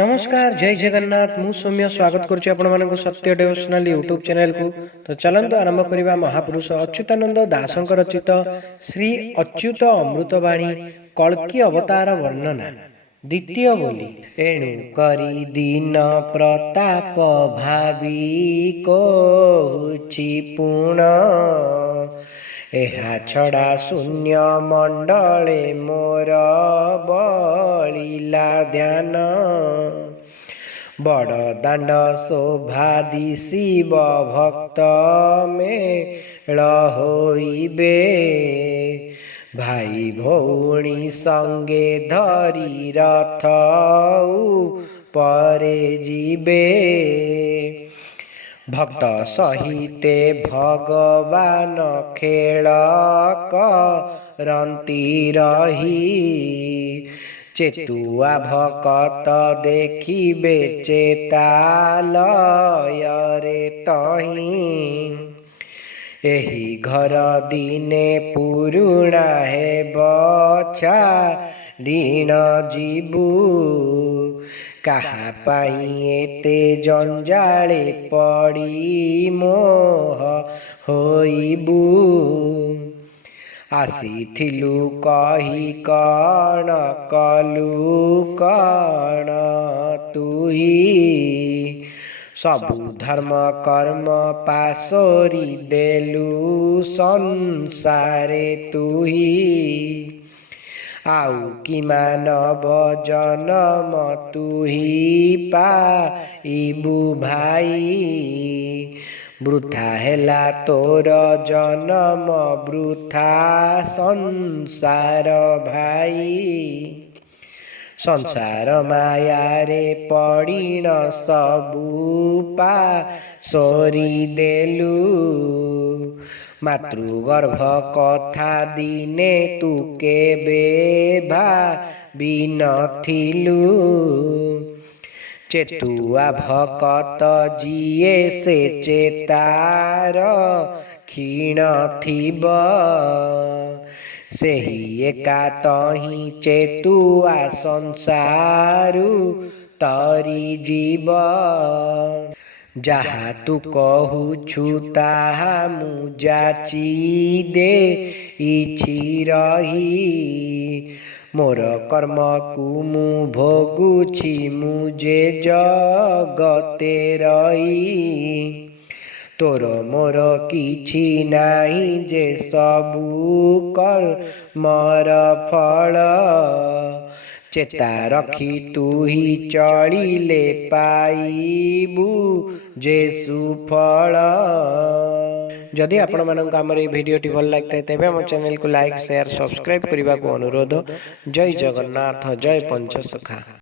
नमस्कार जय जगन्नाथ मु सौम्य स्वागत करुच्ची आपण सत्य डिवोशनल यूट्यूब चैनल को। तो चलंतु आरंभ करबा महापुरुष अच्युतानंद दासंकर रचित श्री अच्युत अमृतवाणी कल्की अवतार वर्णना द्वितीय बोली। एणु करी दीन प्रताप भावी कोहुछि पुण एहा छड़ा शून्य मंडले मोर बलिला ध्यान बड़ दांड शोभा शिव भक्त मेल होइबे भाई भौणी संगे धरी रथ परे जीवे भक्त सहिते भगवान खेल करंती रही चेतुआ भकत देखिबे चेतालय रे तही एही घर दिने पुरुणा हे बछा ऋण जीवु काहा पाई एते जंजाले पड़ी मोह होइबु आसीथिलु कही कण कलु कण तुही सबु धर्म कर्म पासोरी देलु संसारे तुही आउ कि मानव जनम तुही पाइबु भाई वृथा हेला तोर जनम वृथा संसार भाई संसार माया रे पड़ीन सबु पासोरी देलु मातृगर्भ कथा दिने तू केबे भाबी नथिलु चेतुआ भकत जिए से चेतार क्षीण थिब सेही एका तही चेतुआ संसारु तरी जीव जहा तू कहूछु ताहा मु जाची दे इछि रही मोर कर्म को मु भोगुछि मुझे जगते रही तोर मोर किछि नाही जे सबु कर्मर फल चेता रखी तू ही चलिले पाइबु जे सुफल। जदि आपण मानक आमर ये भिडियोटी भल लागता तेबे हम चैनल को लाइक शेयर सब्सक्राइब करने को अनुरोध। जय जगन्नाथ जय पंचसखा।